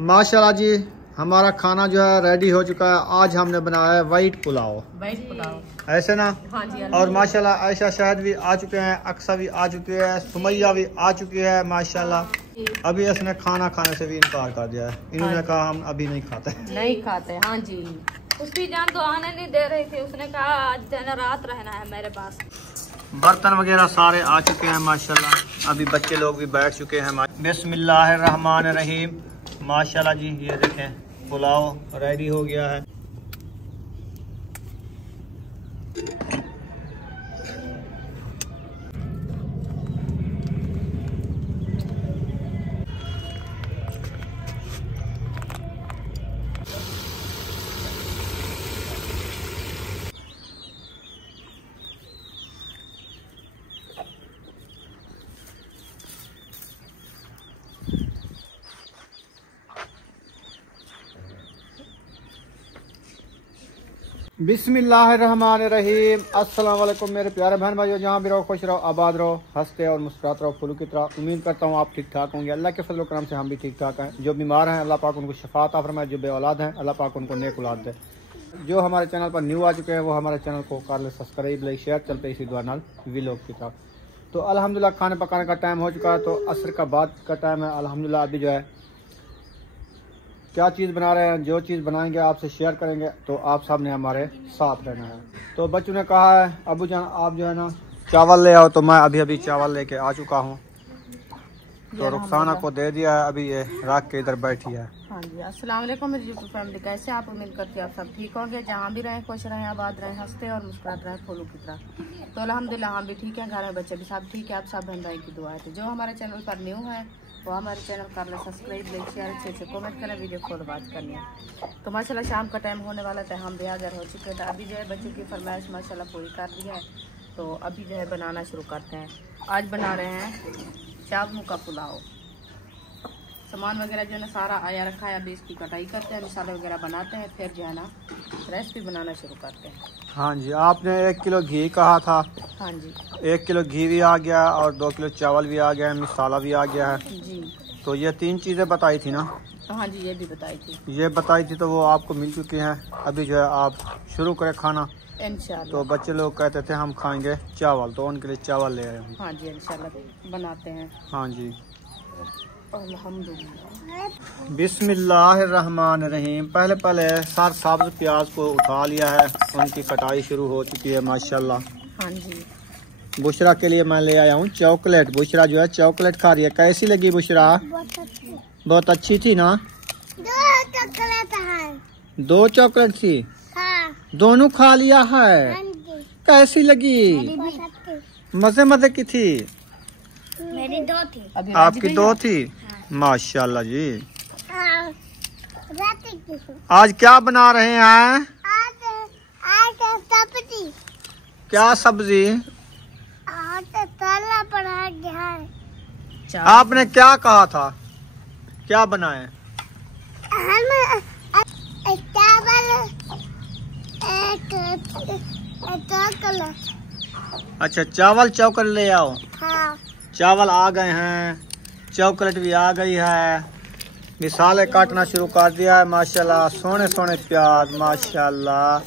माशाल्लाह जी, हमारा खाना जो है रेडी हो चुका है। आज हमने बनाया है वाइट पुलाव। ऐसे ना। हाँ जी। और माशाल्लाह आयशा शाहिद भी आ चुके हैं, अक्सा भी आ चुकी है, सुमैया भी आ चुकी है माशाल्लाह। अभी इसने खाना खाने से भी इनकार कर दिया है। इन्होंने कहा हम अभी नहीं खाते। हाँ जी। उसकी जान तो आने नहीं दे रही थी, उसने कहा आज दिन रात रहना है मेरे पास। बर्तन वगैरह सारे आ चुके हैं माशाल्लाह। अभी बच्चे लोग भी बैठ चुके हैं। बिस्मिल्लाहिर्रहमानिर्रहीम। माशाल्लाह जी, ये देखें पुलाव रेडी हो गया है। बिस्मिल्लाहिर्रहमानिर्रहीम। अस्सलाम वालेकुम मेरे प्यारे बहन भाइयों, जहाँ भी रहो खुश रहो, आबाद रहो, हंसते और मुस्कुराते रहो फूलों की तरह। उम्मीद करता हूँ आप ठीक ठाक होंगे। अल्लाह के फजल करम से हम भी ठीक ठाक हैं। जो बीमार हैं अल्लाह पाक उनको शफा अता फरमाए, जो बे औलाद हैं अल्लाह पाक उनको नेक औलाद दे। जो हमारे चैनल पर न्यू आ चुके हैं वो हमारे चैनल को कर ले सब्सक्राइब, लाइक, शेयर। चलते इसी दुआ नाल व्लॉग की तरफ। तो अल्हम्दुलिल्लाह खाने पकाने का टाइम हो चुका है। तो असर का बाद का टाइम है। अल्हम्दुलिल्लाह अभी जो है क्या चीज़ बना रहे हैं, जो चीज़ बनाएंगे आपसे शेयर करेंगे। तो आप सब ने हमारे साथ रहना है। तो बच्चों ने कहा है अबू जान आप जो है ना चावल ले आओ, तो मैं अभी चावल लेके आ चुका हूँ। तो रुखसाना को दे दिया है, अभी ये रख के इधर बैठी है। हाँ जी। अस्सलाम वालेकुम मेरी यूट्यूब फैमिली, कैसे आप? उम्मीद करती हैं आप सब ठीक होंगे। जहाँ भी रहें खुश रहें, आबाद रहें, हंसते और मुस्कुराते रहें फूलों की तरह। तो अल्हम्दुलिल्लाह हम भी ठीक हैं, घर में बच्चे भी सब ठीक है। आप सब बहन भाई की दुआ है। तो जो हमारे चैनल पर न्यू है वो हमारे चैनल कर ले सब्सक्राइब, लाइक, शेयर, अच्छे कमेंट करें, वीडियो फुल वॉच करनी है। तो माशाल्लाह शाम का टाइम होने वाला था, हम भी हाज़िर हो चुके थे। अभी जो है बच्चे की फरमाइश माशाल्लाह पूरी कर दी है। तो अभी जो है बनाना शुरू करते हैं। आज बना रहे हैं चावलों का पुलाव। सामान वगैरह जो है ना सारा आया रखा है। अभी इसकी कटाई करते हैं, मसाले वगैरह बनाते हैं, फिर जो है ना रेसिपी बनाना शुरू करते हैं। हाँ जी, आपने 1 किलो घी कहा था। हाँ जी। 1 किलो घी भी आ गया और 2 किलो चावल भी आ गया है, मसाला भी आ गया है जी। तो ये 3 चीज़ें बताई थी ना? हाँ जी, ये भी बताई थी। ये बताई थी तो वो आपको मिल चुकी हैं। अभी जो है आप शुरू करें खाना इंशाल्लाह। तो बच्चे लोग कहते थे हम खाएंगे चावल, तो उनके लिए चावल ले आए हम। हाँ जी, इंशाल्लाह बनाते हैं। हाँ जी। अल्हम्दुलिल्लाह। बिस्मिल्लाहिर्रहमानिर्रहीम। पहले सार साब्ज़ प्याज को उठा लिया है, उनकी कटाई शुरू हो चुकी है माशाल्लाह। हाँ जी। बुशरा के लिए मैं ले आया हूँ चॉकलेट। बुशरा जो है चॉकलेट खा रही है। कैसी लगी बुशरा? बहुत अच्छी थी ना? 2 चॉकलेट थी। हाँ। दोनों खा लिया है। कैसी लगी? मजे की थी। मेरी 2 थी। आपकी 2 थी? माशाल्लाह जी। हाँ। आज क्या बना रहे हैं? आज सब्जी। क्या सब्जी? आज ताला बना गया है। आपने क्या कहा था, क्या बनाए? हम चावल चॉकलेट। अच्छा, चावल चॉकलेट ले आओ। हाँ। चावल आ गए हैं, चॉकलेट भी आ गई है, मिसाले काटना शुरू कर दिया है माशाल्लाह। सोने सोने प्याज माशाल्लाह,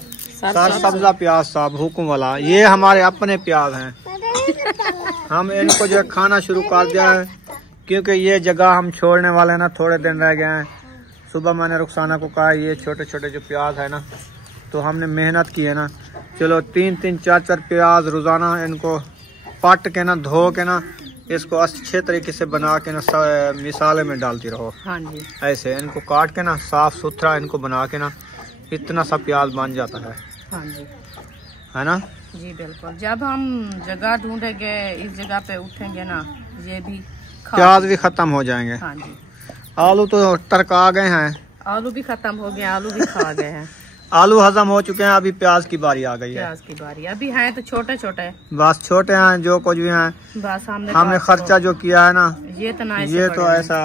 सर सब्जा प्याज साहब हुक्म वाला। ये हमारे अपने प्याज हैं। हम इनको जो है खाना शुरू कर दिया है क्योंकि ये जगह हम छोड़ने वाले हैं ना, थोड़े दिन रह गए हैं। सुबह मैंने रुखसाना को कहा ये छोटे छोटे जो प्याज है ना, तो हमने मेहनत की है ना, चलो 3-3, 4-4 प्याज रोज़ाना इनको पट के ना, धो के ना, इसको अच्छे तरीके से बना के ना मिसाले में डालती रहो। हाँ जी। ऐसे इनको काट के ना साफ सुथरा इनको बना के ना, इतना सा प्याज बन जाता है। हाँ जी। है ना? जी बिल्कुल। जब हम जगह ढूंढेंगे, इस जगह पे उठेंगे ना, ये भी प्याज भी खत्म हो जाएंगे। हाँ जी। आलू तो टरका गए हैं। आलू भी खत्म हो गए, आलू भी खा गए हैं। आलू हजम हो चुके हैं। अभी प्याज की बारी आ गई है। प्याज की बारी अभी है तो छोटे छोटे, बस छोटे हैं जो कुछ भी हैं। बस हमने खर्चा जो किया है ना, ये तो ऐसा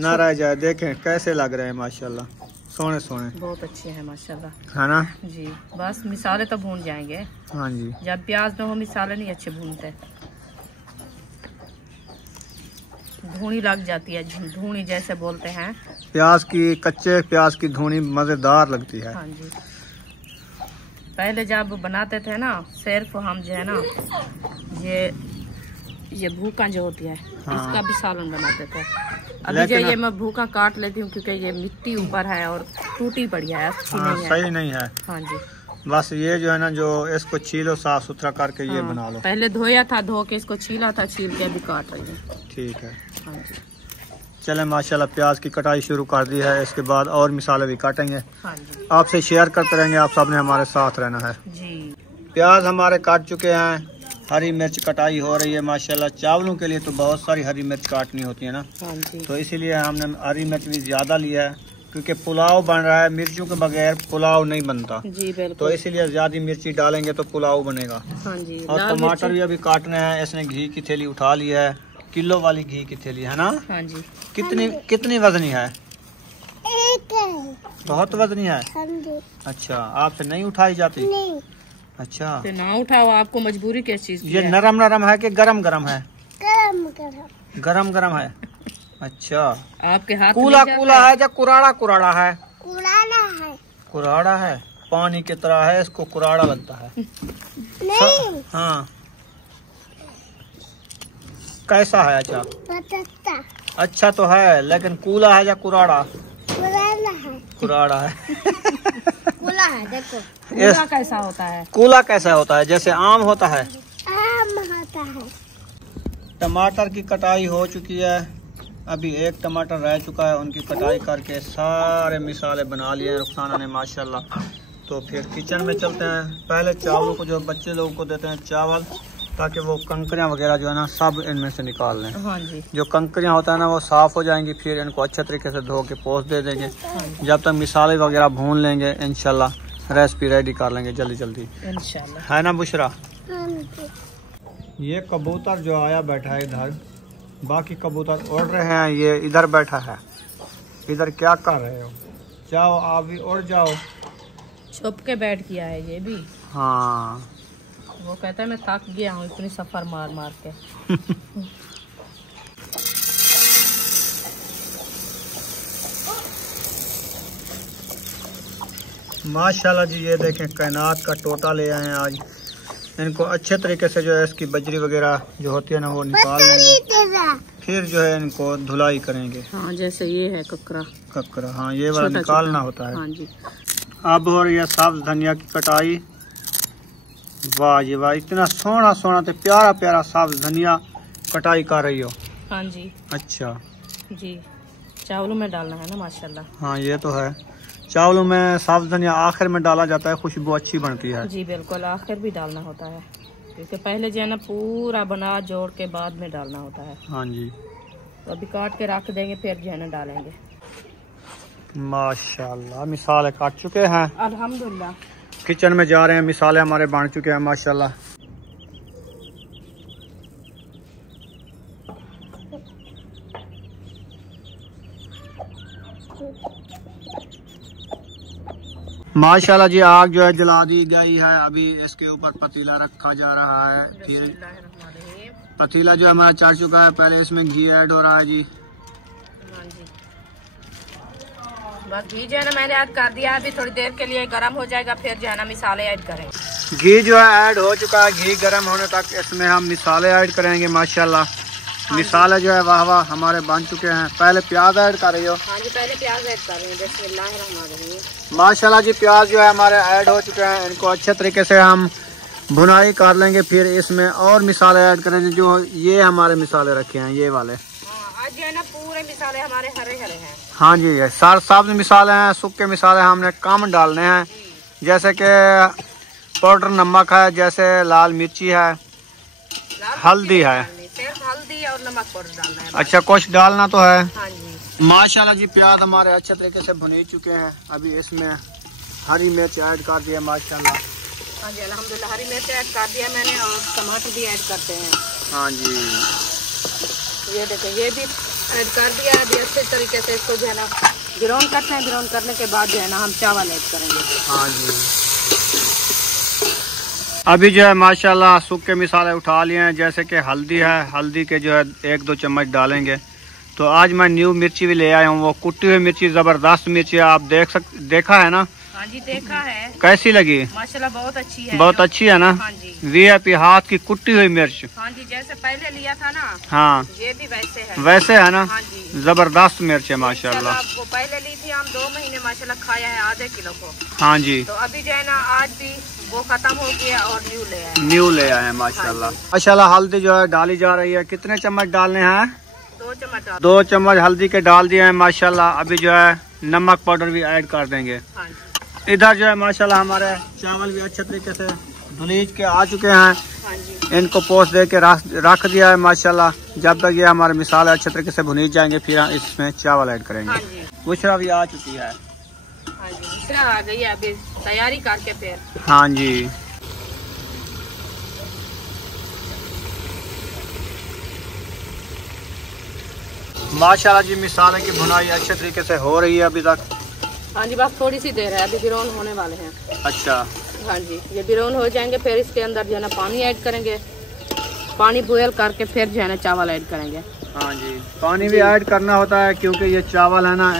न रह जाए। देखें कैसे लग रहे हैं माशाल्लाह, सोने सोने। बहुत अच्छे हैं माशाल्लाह। है ना जी। बस मिसाले तो भून जाएंगे। हाँ जी। जब प्याज न हो मिसाले नहीं अच्छे भूनते। धूनी लग जाती है, धूनी जैसे बोलते हैं। प्याज की, कच्चे प्याज की धूनी मजेदार लगती है। हाँ जी। पहले जब बनाते थे ना, सिर्फ हम जो है ना ये भूखा जो होती है, हाँ। इसका भी सालन बनाते थे। अभी जो ये मैं भूखा काट लेती हूँ क्योंकि ये मिट्टी ऊपर है और टूटी पड़ी है, अच्छी हाँ, नहीं है। सही नहीं है। हाँ जी। बस ये जो है ना, जो इसको छीलो साफ सुथरा करके ये बना लो। पहले धोया था, धो के इसको छीला था, छील के अभी काट रही हूँ। ठीक है। हाँ जी। चले माशाल्लाह प्याज की कटाई शुरू कर दी है, इसके बाद और मिसालें भी काटेंगे। हाँ जी। आपसे शेयर करते रहेंगे, आप सबने हमारे साथ रहना है जी। प्याज हमारे काट चुके हैं, हरी मिर्च कटाई हो रही है माशाल्लाह। चावलों के लिए तो बहुत सारी हरी मिर्च काटनी होती है ना, हाँ जी। तो इसीलिए हमने हरी मिर्च भी ज्यादा लिया है, क्योंकि पुलाव बन रहा है, मिर्चों के बगैर पुलाव नहीं बनता। जी बिल्कुल। तो इसीलिए ज्यादा मिर्ची डालेंगे तो पुलाव बनेगा। हाँ जी। और टमाटर भी अभी काटने हैं। इसने घी की थैली उठा ली है, किलो वाली घी की थैली है ना। हाँ जी। कितनी वजनी है? एक बहुत वजनी है। अच्छा, आपसे नहीं उठाई जाती? नहीं। अच्छा, तो ना उठाओ, आपको मजबूरी किस चीज की ये है? नरम नरम है कि गरम गरम है? गरम गरम गरम गरम है। अच्छा, आपके हाथ कूला नहीं कूला है या कुराड़ा कुराड़ा है? कुराना है। कुराड़ा है, पानी की तरह है, इसको कुराड़ा लगता है। नहीं। हाँ, कैसा है? अच्छा, पतत्ता अच्छा तो है, लेकिन कूला है या कुराड़ा? कुराना है। कुराड़ा है। कुला है, देखो कूला कैसा होता है? कूला कैसा होता है? जैसे आम होता है। आम होता है। टमाटर की कटाई हो चुकी है, अभी एक टमाटर रह चुका है, उनकी कटाई करके सारे मिसाले बना लिए हैं रुखसाना ने माशाल्लाह। तो फिर किचन में चलते हैं। पहले चावलों को, जो बच्चे लोगों को देते हैं चावल, ताकि वो कंकरियां वगैरह जो है ना सब इनमें से निकाल लें। हाँ जी। जो कंकरियां होता है ना वो साफ हो जाएंगी, फिर इनको अच्छे तरीके से धो के पोंछ दे देंगे। जब तक मिसाले वगैरह भून लेंगे इंशाल्लाह रेसिपी रेडी कर लेंगे जल्दी जल्दी, इंशाल्लाह। है ना बुशरा? हाँ जी। ये कबूतर जो आया बैठा है इधर, बाकी कबूतर उड़ रहे हैं, ये इधर बैठा है। इधर क्या कर रहे हो? जाओ आप भी उड़ जाओ। छुप के बैठ गया है ये भी। हाँ, वो कहता है मैं थक गया हूँ इतनी सफर मार मार के। माशाल्लाह जी, ये देखें कायनात का टोटा ले आए हैं आज। इनको अच्छे तरीके से जो है इसकी बजरी वगैरह जो होती है ना वो निकाल लेंगे, फिर जो है इनको धुलाई करेंगे। हाँ, जैसे ये है ककरा। ककरा, हाँ, ये वाला निकालना होता है। हाँ जी। अब हो रही है सब्ज धनिया की कटाई। वाह जी वाह, इतना सोना सोना तो प्यारा प्यारा सब्ज धनिया कटाई कर रही हो। हाँ जी। अच्छा जी, चावलों में डालना है ना माशाल्लाह। हाँ, ये तो है। चावलों में सब्ज धनिया आखिर में डाला जाता है, खुशबू अच्छी बनती है। जी बिल्कुल, आखिर भी डालना होता है, क्योंकि पहले जो है ना पूरा बना जोड़ के बाद में डालना होता है। हाँ जी। तो अभी काट के रख देंगे, फिर जो है ना डालेंगे। माशाल्लाह, मिसाले काट चुके हैं, अल्हम्दुलिल्लाह। किचन में जा रहे हैं, मिसाले हमारे बन चुके हैं माशाल्लाह। माशाल्लाह जी, आग जो है जला दी गई है। अभी इसके ऊपर पतीला रखा जा रहा है। फिर पतीला जो हमारा चढ़ चुका है, पहले इसमें घी ऐड हो रहा है जी। हाँ जी, बस घी जो है ना मैंने ऐड कर दिया, अभी थोड़ी देर के लिए गर्म हो जाएगा, फिर जो है ना मिसाले ऐड करेंगे। घी जो है ऐड हो चुका है, घी गर्म होने तक इसमें हम मिसाले ऐड करेंगे माशाल्लाह। मिसाले जो है वाह वाह हमारे बन चुके हैं। पहले प्याज ऐड कर रही हो? हाँ जी, पहले प्याज ऐड कर रहे हैं। बिस्मिल्लाहिर्रहमानिर्रहीम। माशाल्लाह जी, प्याज जो है हमारे ऐड हो चुके हैं, इनको अच्छे तरीके से हम भुनाई कर लेंगे, फिर इसमें और मिसाले ऐड करेंगे। जो ये हमारे मिसाले रखे हैं ये वाले, आज जो है ना पूरे मिसाले हमारे हरे हरे हैं। हाँ जी, ये सारे सब्ज मिसाले हैं। सूखे मिसाले हमने कम डालने हैं, जैसे कि पाउडर नमक है, जैसे लाल मिर्ची है, हल्दी है, सिर्फ हल्दी और नमक पाउडर डालना है। अच्छा, कुछ डालना तो है। हाँ जी। माशाल्लाह जी, प्याज हमारे अच्छे तरीके से भुन चुके हैं। अभी इसमें हरी मिर्च ऐड कर दिया माशाल्लाह। हाँ जी, अल्हम्दुलिल्लाह हरी मिर्च ऐड कर दिया मैंने, और टमाटर भी ऐड करते हैं। हाँ जी, ये देखें, ये भी ऐड कर दिया। अभी अच्छे तरीके से इसको जो है ना ग्राउंड करते हैं। ग्राउंड करने के बाद जो है ना हम चावल ऐड करेंगे। हाँ जी। अभी जो है माशाल्लाह सूखे मिसाले उठा लिए हैं, जैसे कि हल्दी है, हल्दी के जो है 1-2 चम्मच डालेंगे। तो आज मैं न्यू मिर्ची भी ले आया हूँ। वो कुटी हुई मिर्ची, जबरदस्त मिर्ची है। आप देखा है ना? हाँ जी देखा है। कैसी लगी? माशाल्लाह बहुत अच्छी है। बहुत अच्छी है ना? हाँ जी। VIP हाथ की कुटी हुई मिर्च। हाँ जी, जैसे पहले लिया था ना, हाँ ये भी वैसे है ना? हाँ जी। जबरदस्त मिर्च है माशाल्लाह। वो पहले ली थी हम 2 महीने माशाल्लाह खाया है आधे किलो को। हाँ जी। तो अभी जो है ना आज भी वो खत्म हो गया और न्यू ले आए हैं माशाल्लाह। माशाल्लाह हल्दी जो है डाली जा रही है। कितने चम्मच डालने हैं? 2 चम्मच। 2 चम्मच हल्दी के डाल दिए हैं माशाल्लाह। अभी जो है नमक पाउडर भी ऐड कर देंगे। हाँ जी। इधर जो है माशाल्लाह हमारे चावल भी अच्छे तरीके से धुलीज के आ चुके हैं। हाँ जी। इनको पोस्ट दे के रख दिया है माशाल्लाह। जब तक ये हमारे मिसाले अच्छे तरीके से भुनीज जाएंगे फिर इसमें चावल ऐड करेंगे। हाँ जी। बुशरा भी आ चुकी है। हाँ जी, बुशरा आ गई है। अभी तैयारी करके फिर। हाँ जी। माशाल्लाह जी मिसाले की भुनाई अच्छे तरीके से हो रही है अभी तक। हाँ जी, बस थोड़ी सी देर है, अभी बिरौन होने वाले हैं। अच्छा। हाँ जी, ये बिरौन हो जाएंगे फिर इसके अंदर जो है ना पानी ऐड करेंगे। पानी बॉयल करके फिर जो है ना चावल ऐड करेंगे। हाँ जी, पानी भी ऐड करना होता है क्योंकि ये चावल है ना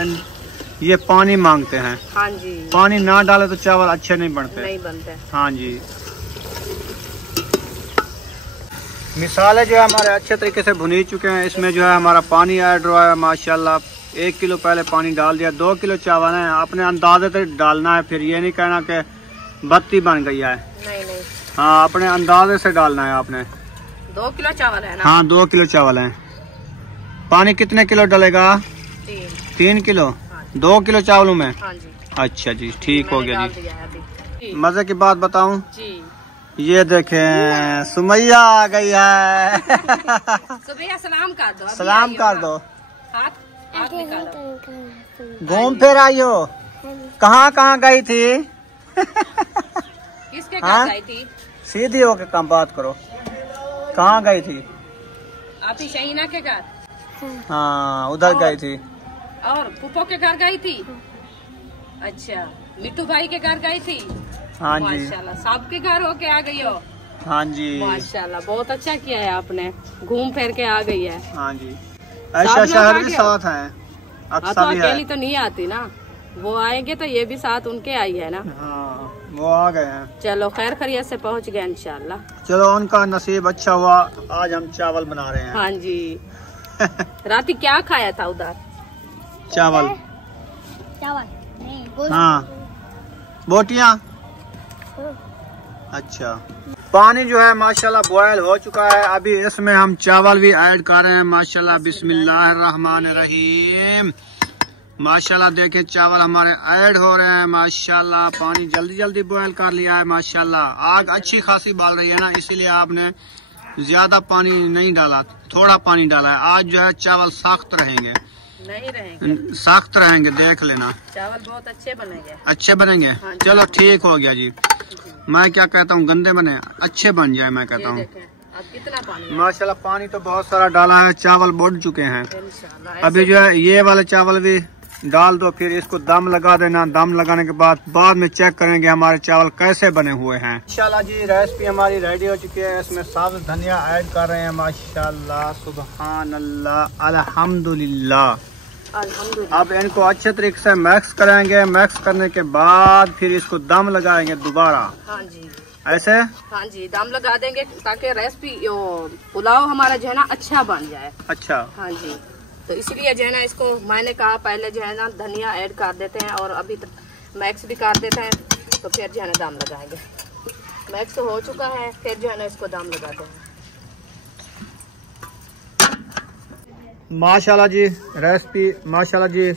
ये पानी मांगते हैं। हाँ जी। पानी ना डाले तो चावल अच्छे नहीं बनते। हाँ जी। मिसाले जो है हमारे अच्छे तरीके से भुनी चुके हैं। इसमें जो है हमारा पानी ऐड हुआ है माशाल्लाह। 1 किलो पहले पानी डाल दिया। 2 किलो चावल है, अपने अंदाजे से डालना है। फिर ये नहीं कहना कि बत्ती बन गई है। नहीं। हाँ, अपने अंदाजे से डालना है आपने। 2 किलो चावल है ना? हाँ 2 किलो चावल है। पानी कितने किलो डलेगा? 3 किलो। हाँ 2 किलो चावलों में? हाँ जी। अच्छा जी, ठीक हो गया जी। मजे की बात बताऊं जी, ये देखें सुमैया आ गई है। सुबह सलाम कर दो। सलाम कर दो। हाथ घूम फिर आई हो? कहाँ गई थी? किसके घर गई थी? सीधी होके काम बात करो। कहाँ गई थी? आप ही शहीना के घर? हाँ उधर गई थी। और पुप्पो के घर गई थी? अच्छा, मिट्टू भाई के घर गई थी? हाँ जी। माशाल्लाह, सबके घर होके आ गई हो? हाँ जी। माशाल्लाह, बहुत अच्छा किया है आपने, घूम फिर के आ गई है। हाँ जी। ऐसा शहर भी साथ है। तो अकेली तो नहीं आती ना, वो आएंगे तो ये भी साथ उनके आई है ना। हाँ वो आ गए हैं। चलो खैर खैरियत से पहुंच गए इंशाल्लाह। चलो उनका नसीब अच्छा हुआ। आज हम चावल बना रहे हैं। हाँ जी। राती क्या खाया था उधर? चावल नहीं। हाँ बोटियाँ। अच्छा, पानी जो है माशाल्लाह बॉयल हो चुका है। अभी इसमें हम चावल भी ऐड कर रहे हैं माशाल्लाह। बिस्मिल्लाहिर्रहमानिर्रहीम। माशाल्लाह देखें चावल हमारे ऐड हो रहे हैं माशाल्लाह। पानी जल्दी बॉयल कर लिया है माशाल्लाह। आग अच्छी खासी बाल रही है ना, इसीलिए आपने ज्यादा पानी नहीं डाला, थोड़ा पानी डाला है। आज जो है चावल सख्त रहेंगे। नहीं रहेंगे, सख्त रहेंगे, देख लेना। चावल बहुत अच्छे बनेंगे। अच्छे बनेंगे? हाँ, चलो ठीक हो गया जी। मैं क्या कहता हूँ, गंदे बने अच्छे बन जाए मैं कहता हूँ। कितना पानी? माशाल्लाह पानी तो बहुत सारा डाला है, चावल बढ़ चुके हैं। अभी जो है ये वाले चावल भी डाल दो, फिर इसको दम लगा देना। दम लगाने के बाद में चेक करेंगे हमारे चावल कैसे बने हुए हैं। माशाल्लाह जी रेसिपी हमारी रेडी हो चुकी है। इसमें साबुत धनिया ऐड कर रहे हैं माशाल्लाह। सुभान अल्लाह, अल्हम्दुलिल्लाह। अब इनको अच्छे तरीके से मिक्स करेंगे। मिक्स करने के बाद फिर इसको दम लगाएंगे दोबारा। हाँ जी, ऐसे। हाँ जी, दम लगा देंगे ताकि रेसिपी पुलाव हमारा जो है ना अच्छा बन जाए। अच्छा। हाँ जी, तो इसलिए जो है ना इसको मैंने कहा पहले जो है ना धनिया ऐड कर देते हैं और अभी मैक्स भी कर देते हैं, तो फिर जो है ना दम लगाएंगे। मैक्स हो चुका है, फिर जो है ना इसको दम लगाते हैं। माशाल्लाह जी रेसिपी, माशाल्लाह जी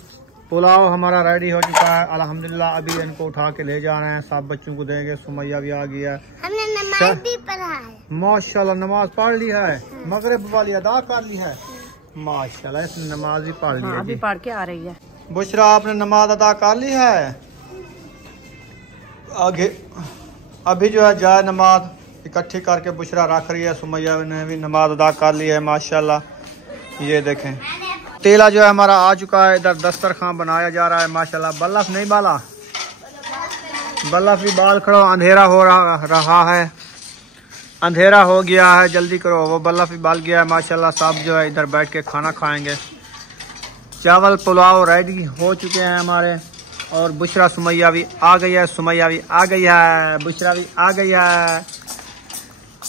पुलाव हमारा रेडी हो चुका है अल्हम्दुलिल्लाह। अभी इनको उठा के ले जा रहे हैं, सब बच्चों को देंगे। सुमैया भी आ गया है। हमने नमाज भी पढ़ा है। माशाल्लाह नमाज पढ़ ली है, मगरिब वाली अदा कर ली है। माशाल्लाह इसने नमाज भी पढ़ ली है। अभी पढ़ के आ रही है। बुशरा आपने नमाज अदा कर ली है? आगे अभी जो है जाए नमाज इकट्ठी करके बुशरा रख रही है। सुमैया ने भी नमाज अदा कर ली है माशाल्लाह। ये देखें तेला जो है हमारा आ चुका है। इधर दस्तरखान बनाया जा रहा है माशाल्लाह। बल्लफ नहीं बाला, बल्लफ भी बाल खड़ो। अंधेरा हो रहा है, अंधेरा हो गया है, जल्दी करो। वो बल्लफ भी बाल गया है माशाल्लाह। सब जो है इधर बैठ के खाना खाएंगे। चावल पुलाव रेडी हो चुके हैं हमारे। और बुशरा सुमैया भी आ गई है, सुमैया भी आ गई है, बुशरा भी आ गई है।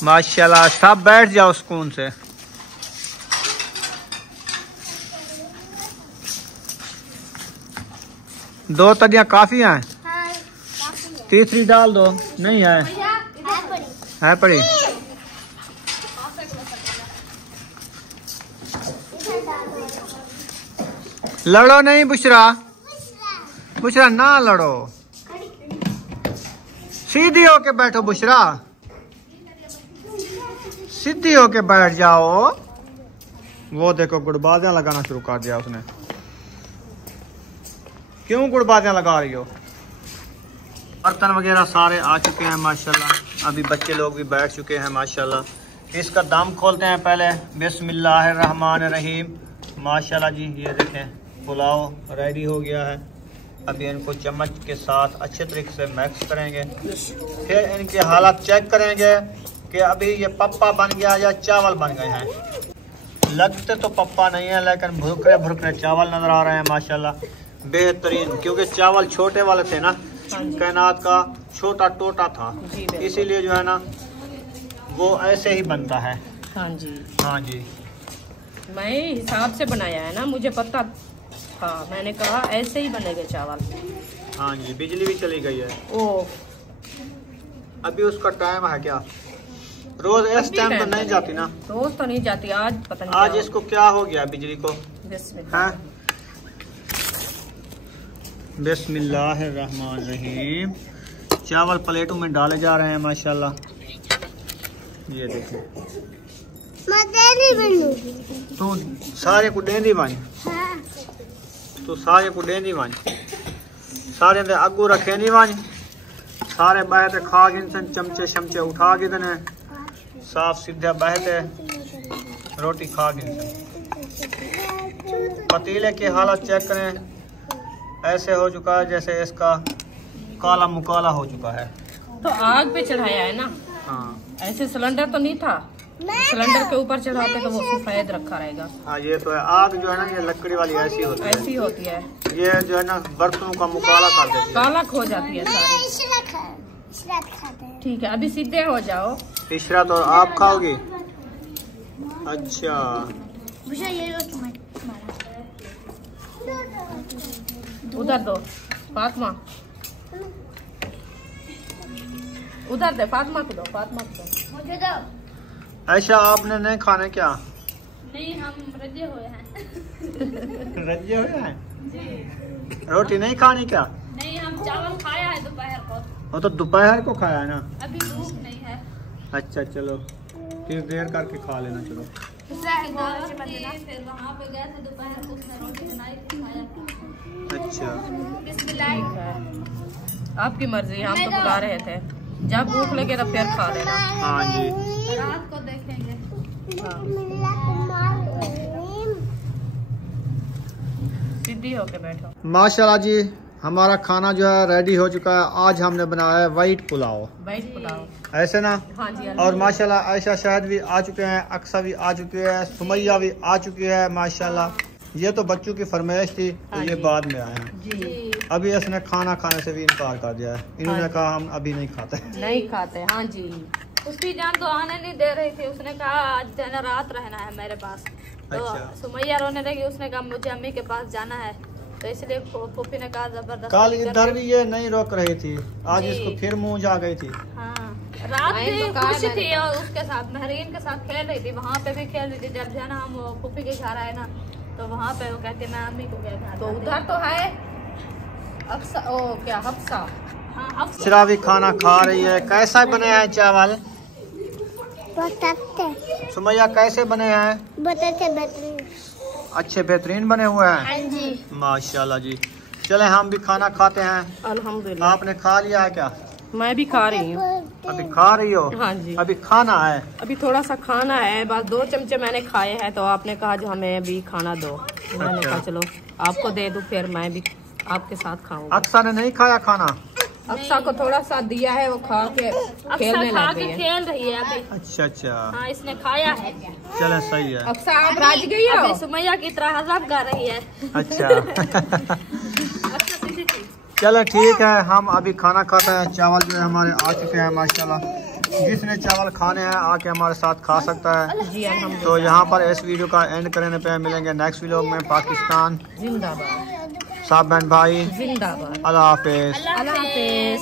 माशाल्लाह, सब बैठ जाओ सुकून से। दो तलियां काफी हैं, तीसरी डाल दो। नहीं है, है पड़ी। लड़ो नहीं बुशरा, बुशरा ना लड़ो, सीधी होके बैठो बुशरा, सीधी होके बैठ जाओ। वो देखो गुड़बाजियां लगाना शुरू कर दिया उसने। क्यों गुड़बाजियां लगा रही हो? बर्तन वगैरह सारे आ चुके हैं माशाल्लाह। अभी बच्चे लोग भी बैठ चुके हैं माशाल्लाह। इसका दम खोलते हैं पहले। बिस्मिल्लाहिर्रहमानिर्रहीम। माशाल्लाह जी, ये देखें पुलाव रेडी हो गया है। अभी इनको चम्मच के साथ अच्छे तरीके से मिक्स करेंगे। फिर इनके हालात चेक करेंगे कि अभी ये पप्पा बन गया या चावल बन गए हैं। लगते तो पप्पा नहीं है, लेकिन भुरकरे भुरकरे चावल नजर आ रहे हैं माशाल्लाह। बेहतरीन, क्योंकि चावल छोटे वाले थे ना, कायनात का छोटा टोटा था, इसीलिए जो है ना वो ऐसे ही बनता है। हाँ जी, हाँ जी, मैं हिसाब से बनाया है ना, मुझे पता था, मैंने कहा ऐसे ही बनेंगे चावल। हाँ जी। बिजली भी चली गई है। ओ, अभी उसका टाइम है क्या? रोज इस टाइम तो नहीं जाती ना? रोज तो नहीं जाती, आज पता नहीं आज इसको क्या हो गया बिजली को? हाँ? बिस्मिल्लाहिर्रहमानिर्रहीम। चावल प्लेटों में डाले जा रहे हैं माशाल्लाह। ये देखो, तू सारे को डेंदी बन, तू सारे को डेंदी बन, सारे दे अगू रखे नहीं बन, सारे बहते खा गिन, चमचे शमचे उठा गिन, साफ सीधा बहते रोटी खा गिन। पतीले की हालत चेक करें, ऐसे हो चुका है जैसे इसका काला मुकाला हो चुका है। तो आग पे चढ़ाया है ना? हाँ, ऐसे सिलेंडर तो नहीं था, सिलेंडर के ऊपर चढ़ाते तो वो सफेद रखा रहेगा। हाँ ये तो है। आग जो है ना, ये लकड़ी वाली ऐसी होती है, ऐसी होती है, ये जो है ना बर्तनों का मुकाला कर देती है, काला हो जाती है सारी। ठीक है, अभी सीधे हो जाओ। इशरत और आप खाओगी? अच्छा, उधर दो फातिमा, उधर दे फातिमा को दो, फातिमा को दो। मुझे दो। ऐसा आपने नहीं खाने क्या? नहीं, हम रजे हुए हैं। रजे हुए हैं जी। रोटी नहीं खानी क्या? नहीं, हम चावल खाया है दोपहर को। वो तो दोपहर को खाया है ना, अभी भूख नहीं है। अच्छा चलो, फिर देर करके खा लेना। चलो, फिर वहाँ पे गए थे दोपहर को, उसने रोटी बनाई खाया। अच्छा, आपकी मर्जी, हम तो बुला रहे थे, जब भूख लगे तो फिर खा लेना। हाँ जी, रात को देखेंगे। हाँ, सीधी होके बैठो। माशाल्लाह जी, हमारा खाना जो है रेडी हो चुका है। आज हमने बनाया है वाइट पुलाव। वाइट पुलाव, ऐसे ना? हाँ जी। और माशाल्लाह आयशा शाहिद भी आ चुके हैं, अक्सा भी आ चुकी है, सुमैया भी आ चुकी है माशाल्लाह। ये तो बच्चों की फरमाइश थी तो ये बाद में आए हैं जी। अभी इसने खाना खाने से भी इनकार कर दिया है। इन्होंने कहा हम अभी नहीं खाते, नहीं खाते। हाँ जी, उसकी जान तो आने नहीं दे रही थी, उसने कहा आज जाना रात रहना है मेरे पास। तो अच्छा। सुमैया रोने लगी, उसने कहा मुझे अम्मी के पास जाना है, तो इसलिए फूफी ने कहा जबरदस्ती। कल इधर भी ये नहीं रोक रही थी, आज जी। इसको फिर मुँह जा गई थी। हाँ, रात भी खुश थी और उसके साथ महरीन के साथ खेल रही थी, वहाँ पे भी खेल रही थी। जब जाना हम फूफी के घर आए ना, तो वहाँ पे वो कहती मैं अम्मी को क्या तो उधर तो है अक्सा, ओ क्या हफ्सा। हाँ, अब सिरा भी खाना खा रही है। कैसा बने हैं चावल सुमैया? कैसे बने हैं? अच्छे बेहतरीन बने हुए हैं माशाल्लाह जी। चले हम भी खाना खाते हैं। अल्हम्दुलिल्लाह। आपने खा लिया है क्या? मैं भी खा रही हूँ। अभी खा रही हो? हाँ जी, अभी खाना है? अभी थोड़ा सा खाना है, बस 2 चमचे मैंने खाए हैं, तो आपने कहा जो हमें अभी खाना दो, मैंने कहा चलो आपको दे दूं, फिर मैं भी आपके साथ खाऊंगा। अक्सा ने नहीं खाया खाना? अक्सा को थोड़ा सा दिया है, वो खा के खेलने खा लग के गई है। खेल रही है अभी। अच्छा अच्छा, हाँ इसने खाया है। चलो सही है। अक्सा आप राज गई हो? अभी सुमैया की तरह हजम कर रही है। अच्छा अच्छा सीधी थी। चलो ठीक है, हम अभी खाना खाते हैं। चावल जो है हमारे आ चुके हैं माशाल्लाह। जिसने चावल खाने हैं आके हमारे साथ खा सकता है। जी अल्हम्दुलिल्लाह। तो यहाँ पर इस वीडियो का एंड करने पे मिलेंगे नेक्स्ट वीडियो में। पाकिस्तान जिंदाबाद, साहब बहन भाई, जिंदाबाद। अल्लाह हाफिज। अल्लाह हाफिज।